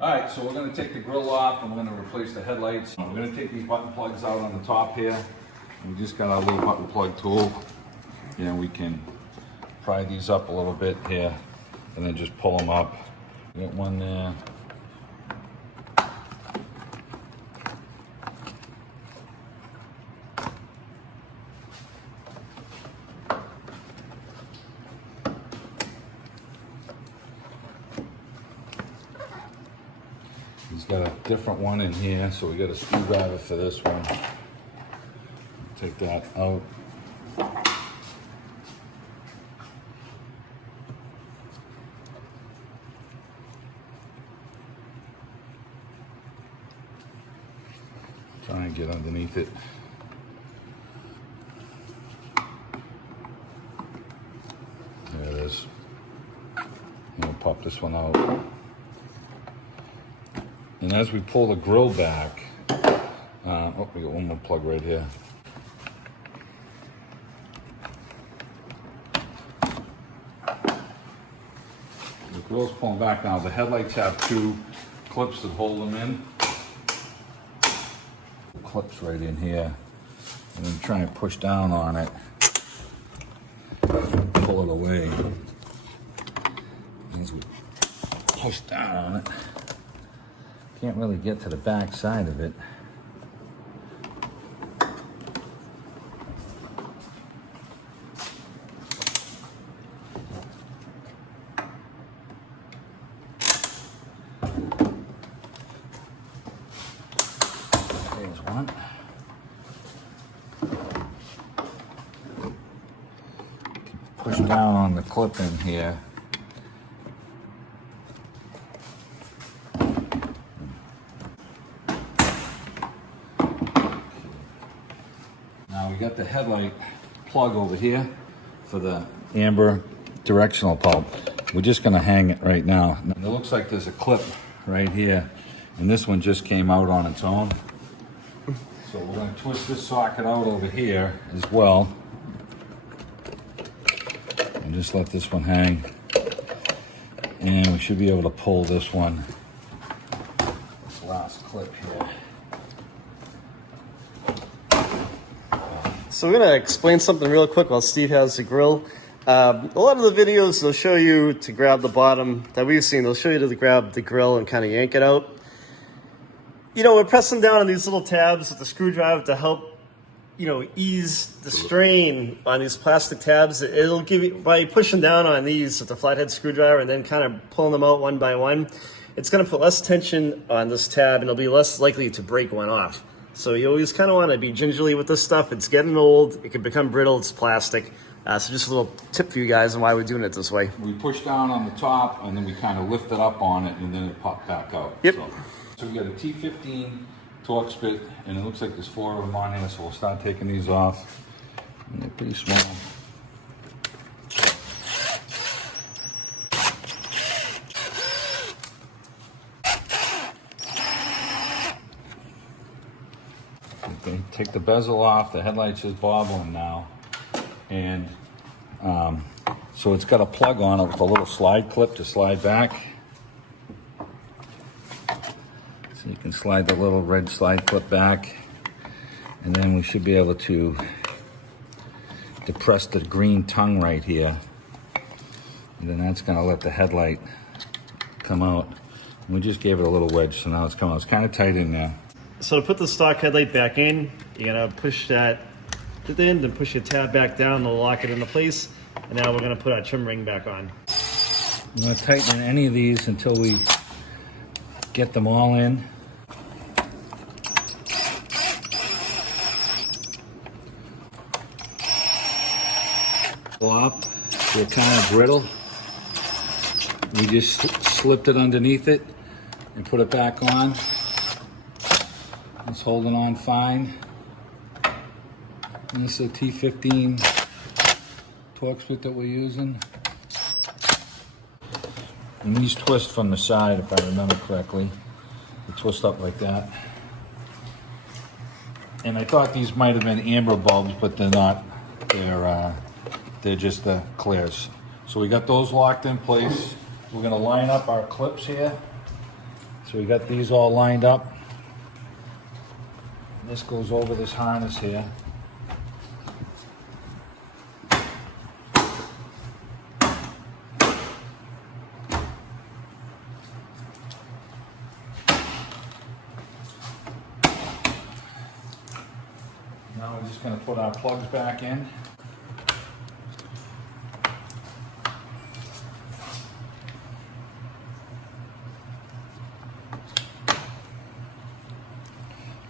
All right, so we're gonna take the grill off and we're gonna replace the headlights. We're gonna take these button plugs out on the top here. We just got our little button plug tool. And we can pry these up a little bit here and then just pull them up. Get one there. He's got a different one in here, so we got a screwdriver for this one. Take that out. Try and get underneath it. There it is. I'm gonna pop this one out. And as we pull the grill back, oh, we got one more plug right here. The grill's pulling back now. The headlights have two clips that hold them in. Clips right in here, and then try and push down on it, pull it away. As we push down on it, can't really get to the back side of it. There's one. Push down on the clip in here. Now we got the headlight plug over here for the amber directional bulb. We're just gonna hang it right now. It looks like there's a clip right here, and this one just came out on its own. So we're going to twist this socket out over here as well. And just let this one hang. And we should be able to pull this one, this last clip here. So we're going to explain something real quick while Steve has the grill. A lot of the videos, they'll show you to grab the bottom that we've seen. They'll show you to grab the grill and kind of yank it out. You know, we're pressing down on these little tabs with the screwdriver to help, ease the strain on these plastic tabs. It'll give you, by pushing down on these with the flathead screwdriver and then kind of pulling them out one by one, it's going to put less tension on this tab and it'll be less likely to break one off. So you always kind of want to be gingerly with this stuff. It's getting old. It can become brittle. It's plastic. So just a little tip for you guys on why we're doing it this way. We push down on the top and then we kind of lift it up on it and then it popped back out. Yep. So we got a T15 Torx bit, and it looks like there's 4 of them on here, so we'll start taking these off. And they're pretty small. Okay, take the bezel off. The headlight's just bobbling now. And so it's got a plug on it with a little slide clip to slide back. So you can slide the little red slide clip back, and then we should be able to depress the green tongue right here. And then that's gonna let the headlight come out. And we just gave it a little wedge, so now it's coming out. It's kind of tight in there. So to put the stock headlight back in, you're gonna push that to the end and push your tab back down to lock it into place. And now we're gonna put our trim ring back on. I'm gonna tighten any of these until we get them all in. Off, they're kind of brittle. We just slipped it underneath it and put it back on. It's holding on fine. And this is a T15 Torx bit that we're using. And these twist from the side, if I remember correctly. They twist up like that. And I thought these might have been amber bulbs, but they're not. They're just the clears. So we got those locked in place. We're gonna line up our clips here. So we got these all lined up. This goes over this harness here. Now we're just going to put our plugs back in.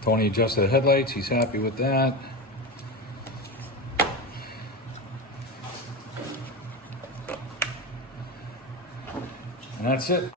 Tony adjusted the headlights, he's happy with that. And that's it.